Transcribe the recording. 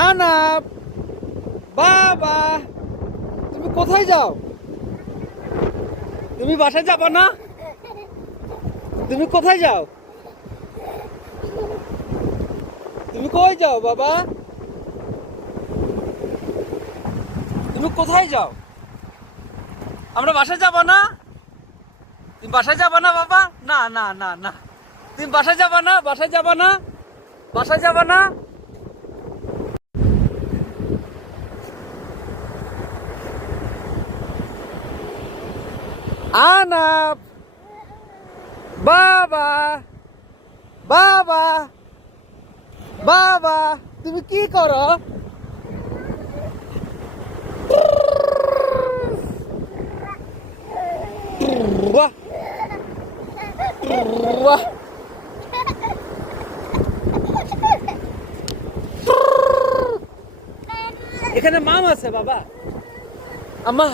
আনাপ, বাবা, তুমি কোথায় যাও? তুমি বাসায় যাবা না? তুমি কোথায় যাও? তুমি কই যাও বাবা? তুমি কোথায় যাও? আমরা বাসায় যাবো না? তুমি বাসায় যাবা না বাবা? না না না না, তুমি বাসায় যাবা না? বাসায় যাবা না? বাসায় যাবা না? আনাপ, বাবা, বাবা, বাবা, তুমি কি করো? বাহ, বাহ। এখানে মাম আছে বাবা, আম্মা।